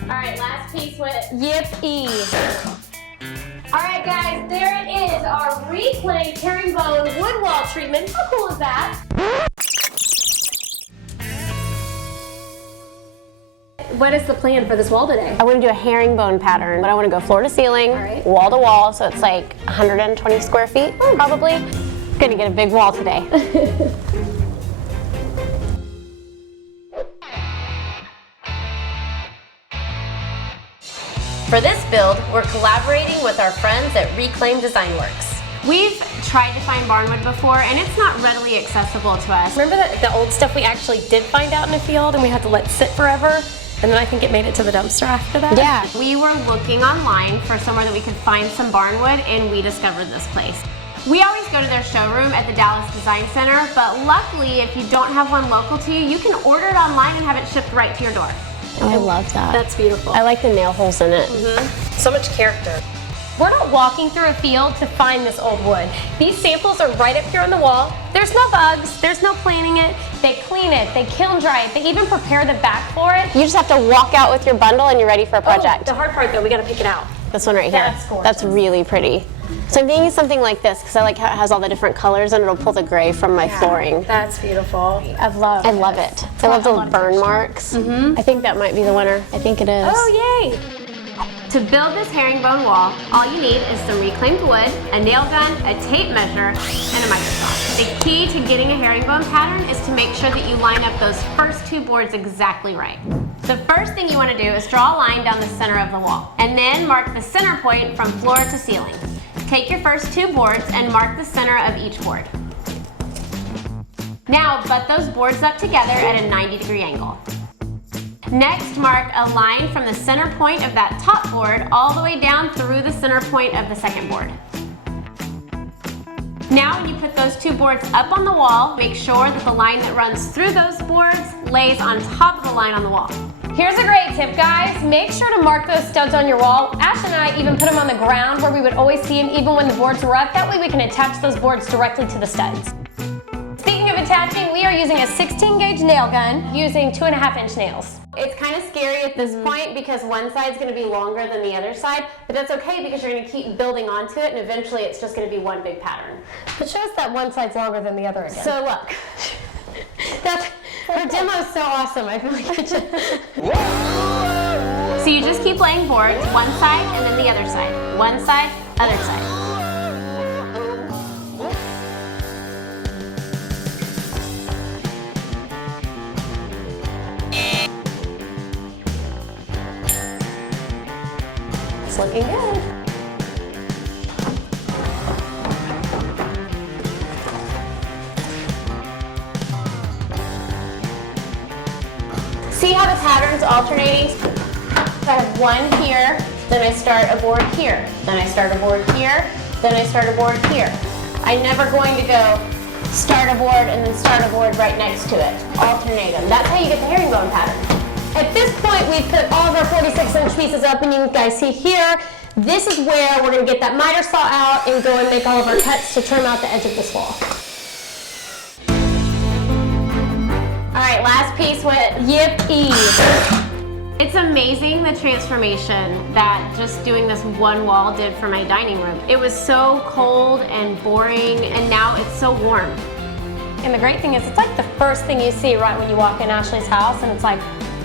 All right, last piece with Yippee. All right, guys, there it is, our reclaimed herringbone wood wall treatment. How cool is that? What is the plan for this wall today? I want to do a herringbone pattern, but I want to go floor to ceiling, wall to wall, so it's like 120 square feet, probably. I'm gonna get a big wall today. For this build, we're collaborating with our friends at DesignWorks. We've tried to find barnwood before, and it's not readily accessible to us. Remember the old stuff we actually did find out in the field and we had to let sit forever? And then I think it made it to the dumpster after that? Yeah. We were looking online for somewhere that we could find some barnwood, and we discovered this place. We always go to their showroom at the Dallas Design Center, but luckily, if you don't have one local to you, you can order it online and have it shipped right to your door. Oh, I love that. That's beautiful. I like the nail holes in it. So much character. We're not walking through a field to find this old wood. These samples are right up here on the wall. There's no bugs, there's no planting it. They clean it, they kiln dry it, they even prepare the back for it. You just have to walk out with your bundle and you're ready for a project. The hard part though, we gotta pick it out. This one right here. That's gorgeous. That's really pretty. So I'm thinking something like this because I like how it has all the different colors and it'll pull the gray from my flooring. That's beautiful. I love it. I love the burn marks. I think that might be the winner. I think it is. Oh, yay! To build this herringbone wall, all you need is some reclaimed wood, a nail gun, a tape measure, and a microsaw. The key to getting a herringbone pattern is to make sure that you line up those first two boards exactly right. The first thing you want to do is draw a line down the center of the wall, and then mark the center point from floor to ceiling. Take your first two boards and mark the center of each board. Now butt those boards up together at a 90-degree angle. Next, mark a line from the center point of that top board all the way down through the center point of the second board. Now when you put those two boards up on the wall, make sure that the line that runs through those boards lays on top of the line on the wall. Here's a great tip, guys. Make sure to mark those studs on your wall. Ash and I even put them on the ground where we would always see them even when the boards were up. That way we can attach those boards directly to the studs. Speaking of attaching, we are using a 16-gauge nail gun using 2.5-inch nails. It's kind of scary at this point because one side's going to be longer than the other side, but that's okay because you're going to keep building onto it and eventually it's just going to be one big pattern. But show us that one side's longer than the other again. So look, her demo's so awesome. I feel like So you just keep laying boards, one side and then the other side. One side, other side. It's looking good. See how the pattern's alternating? I have one here, then I start a board here, then I start a board here, then I start a board here. I'm never going to go start a board and then start a board right next to it. Alternate them. That's how you get the herringbone pattern. At this point, we've put all of our 46-inch pieces up, and you guys see here, this is where we're going to get that miter saw out and go and make all of our cuts to trim out the edge of this wall. All right, last piece with Yippee. It's amazing the transformation that just doing this one wall did for my dining room. It was so cold and boring, and now it's so warm. And the great thing is, it's like the first thing you see right when you walk in Ashley's house, and it's like,